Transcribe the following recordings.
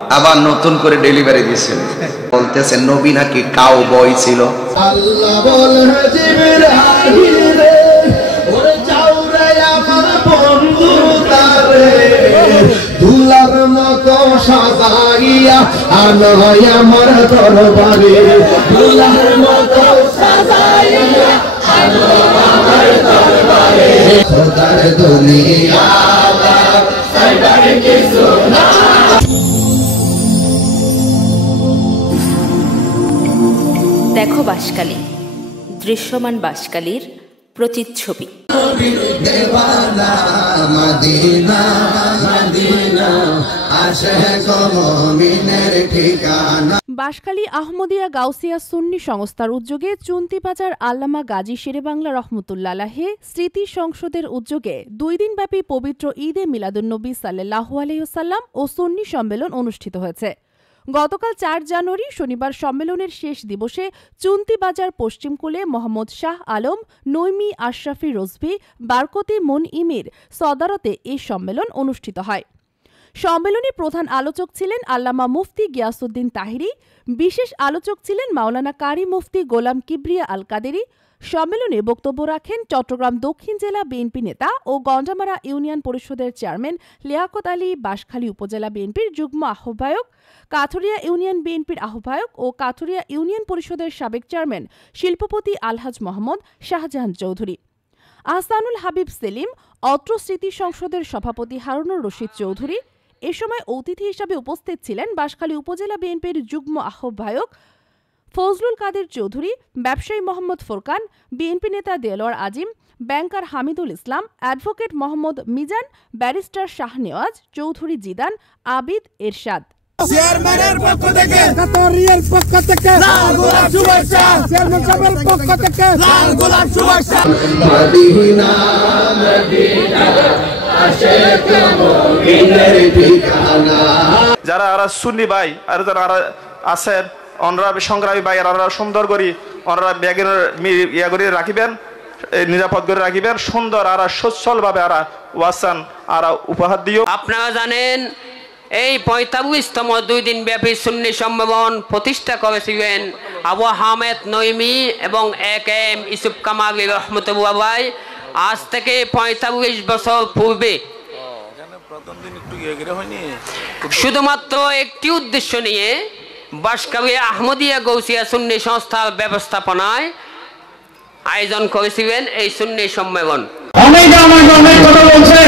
আবার নতুন করে ডেলিভারি দিয়েছেন, বলতেছেন নবী নাকি কাউ বয় ছিল। আল্লাহ বলে জিবরাইল রে ওরে যাও রে আমার বন্ধু তারে দুলার মতো সাজাইয়া আনো আমার দরবারে, দুলার মতো সাজাইয়া আনো আমার দরবারে, খোদার দুনিয়া সাইবার কিছু না। দেখো বাঁশখালী, দৃশ্যমান বাঁশখালীর প্রতিচ্ছবি। বাঁশখালী আহমদিয়া গাউসিয়া সুন্নি সংস্থার উদ্যোগে চুন্তিবাজার আল্লামা গাজী শেরেবাংলা রহমতুল্লাহ আলাইহি স্মৃতি সংসদের উদ্যোগে 2 দিনব্যাপী পবিত্র ঈদে মিলাদুন্নবী সাল্লাল্লাহু আলাইহি ওয়াসাল্লাম ও সুন্নি সম্মেলন অনুষ্ঠিত হয়েছে। গতকাল 4 জানুয়ারি শনিবার সম্মেলনের শেষ দিবসে চুন্তিবাজার পশ্চিমকুলে মোহাম্মদ শাহ আলম, নৈমি আশরাফি রজভী, বারকতি মুনইমির সদারতে এই সম্মেলন অনুষ্ঠিত হয়। সম্মেলনে প্রধান আলোচক ছিলেন আল্লামা মুফতি গিয়াসউদ্দিন তাহিরি, বিশেষ আলোচক ছিলেন মাওলানা কারি মুফতি গোলাম কিবরিয়া আল কাদেরি। সম্মেলনে বক্তব্য রাখেন চট্টগ্রাম দক্ষিণ জেলা বিএনপি নেতা ও গন্ডামারা ইউনিয়ন পরিষদের চেয়ারম্যান লিয়াকত আলী, বাঁশখালী উপজেলা বিএনপির যুগ্ম আহ্বায়ক, কাথুরিয়া ইউনিয়ন বিএনপির আহ্বায়ক ও কাথুরিয়া ইউনিয়ন পরিষদের সাবেক চেয়ারম্যান শিল্পপতি আলহাজ মোহাম্মদ শাহজাহান চৌধুরী, আহসানুল হাবিব সেলিম, অত্র স্মৃতি সংসদের সভাপতি হারুনুর রশিদ চৌধুরী। এ সময় অতিথি হিসাবে উপস্থিত ছিলেন বাঁশখালী উপজেলা বিএনপির যুগ্ম আহ্বায়ক ফজলুল কাদের চৌধুরী, ব্যবসায়ী মোহাম্মদ ফোরকান, বিএনপি নেতা Delwar Azim, banker Hamidul Islam, advocate Mohammad Mizan, barrister Shahnewaz Chowdhury Zidan, Abid Ershad. চেয়ারম্যানের পক্ষ থেকে, কাতারিয়ার পক্ষ থেকে লাল গোলাপ শুভেচ্ছা, চেয়ারম্যান সাহেবের পক্ষ থেকে লাল গোলাপ শুভেচ্ছা। মদিনা মদিনা আশিক মুমিনের ঠিকানা। যারা আর সুন্নি ভাই আর যারা আছেন অনরা সংগ্রামী ভাই আর সুন্দর করি অনরা ব্যাগের ইয়া করে রাখিবেন, নিরাপদ করে রাখিবেন, সুন্দর আর সচ্ছল ভাবে আর ওয়াসান আর উপহার দিও। আপনারা জানেন এই 45তম 2 দিন ব্যাপী সুন্নি সম্মেলন প্রতিষ্ঠা করেছিলেন আবু আহমেদ নইমি এবং AK-M ইউসুফ কামাল রহমতুল্লাহ ভাই। আজ থেকে 45 বছর পূর্বে শুধুমাত্র একটি উদ্দেশ্য নিয়ে বাঁশখালী আহমদিয়া গাউসিয়া সুন্নি সংস্থার ব্যবস্থাপনায় আয়োজন করেছিলেন এই সুন্নি সম্মেলন। অনেকে আমাকে অনেক কথা বলছে,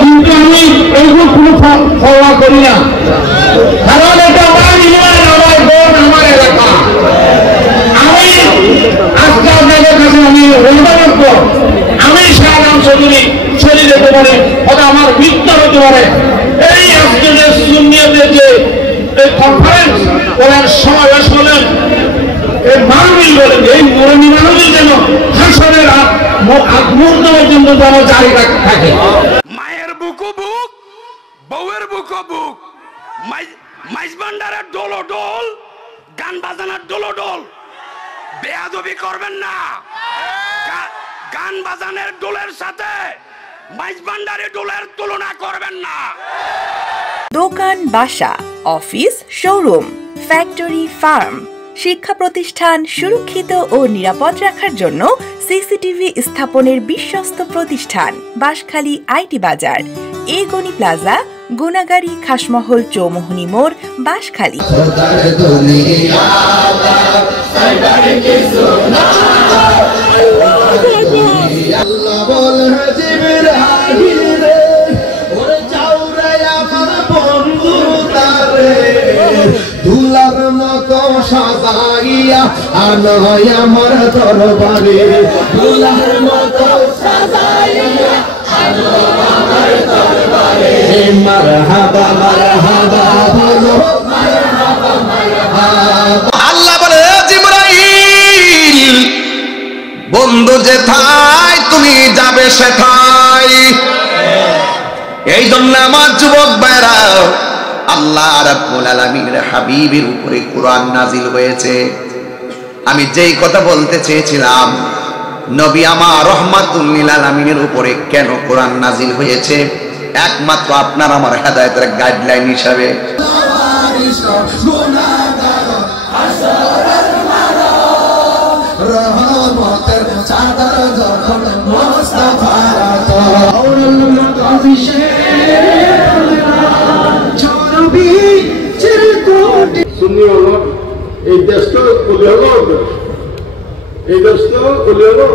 কিন্তু আমি এইগুলো কোনো ফলো করি না, কারণ এটা আমার ইমান, আমার বোন, আমার এলাকা। আমি আজকে আপনাদের কাছে আমি অনুরোধ, আমি শাহজাহান চৌধুরী চলে যেতে পারে, ওটা আমার মৃত্যু হতে পারে। এই আজকে যে সুন্নিয়তের যে কনফারেন্স ওনার সমাবেশ বলেন, এই মানবিল বলেন, এই মরণী মানবিল যেন হাসনের মুহূর্ত পর্যন্ত যেন জারি থাকে। মায়ের বুকু বুক, বউয়ের বুকু বুক, মাইজ ভান্ডারের ডোলো ডোল, গান বাজানার ডোলো ডোল। বেয়াদবি করবেন না, গান বাজানের ডোলের সাথে মাইজ ভান্ডারের ডোলের তুলনা করবেন না। দোকান, বাসা, অফিস, শোরুম, ফ্যাক্টরি, ফার্ম, শিক্ষা প্রতিষ্ঠান সুরক্ষিত ও নিরাপদ রাখার জন্য সিসিটিভি স্থাপনের বিশ্বস্ত প্রতিষ্ঠান বাঁশখালী আইটি বাজার, এগনি প্লাজা, গুনাগাড়ি, খাসমহল, চৌমোহনী মোড়, বাঁশখালী। আল্লাহ বলে জিবরাইল রে ওরে যাও রে আমার বন্ধু তারে দুলার মতো সাজাইয়া আনো আমার দরবারে, দুলার মতো সাজাইয়া আনো আমার দরবারে। মারহাবা মারহাবা বলো, মারহাবা মারহাবা। আল্লাহ বলে জিবরাইল বন্ধু যেথায় তুমি যাবে সেথায়। এই জন্য আমার যুবক ভাইরা আল্লাহ রাব্বুল আলামিনের হাবিবের উপরে কোরআন নাজিল হয়েছে। আমি যেই কথা বলতে চেয়েছিলাম, নবী আমার রহমাতুল লিল আলামিনের উপরে কেন কোরআন নাজিল হয়েছে একমাত্র আপনার আমার হেদায়েতের গাইডলাইন হিসাবে রহমতের চাদর যখন মুস্তাফার সুন্নি হলো এই দেশটা ওলি হলো এই দেশটা ওলি হলো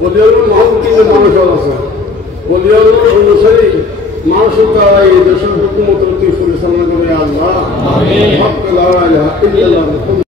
ওলি হলো মহামুখীদের মানুষ আছে ওলি হলো অনুসারী মানুষের দ্বারা এই দেশের হুকুমত পরিচালনা করে আল্লাহ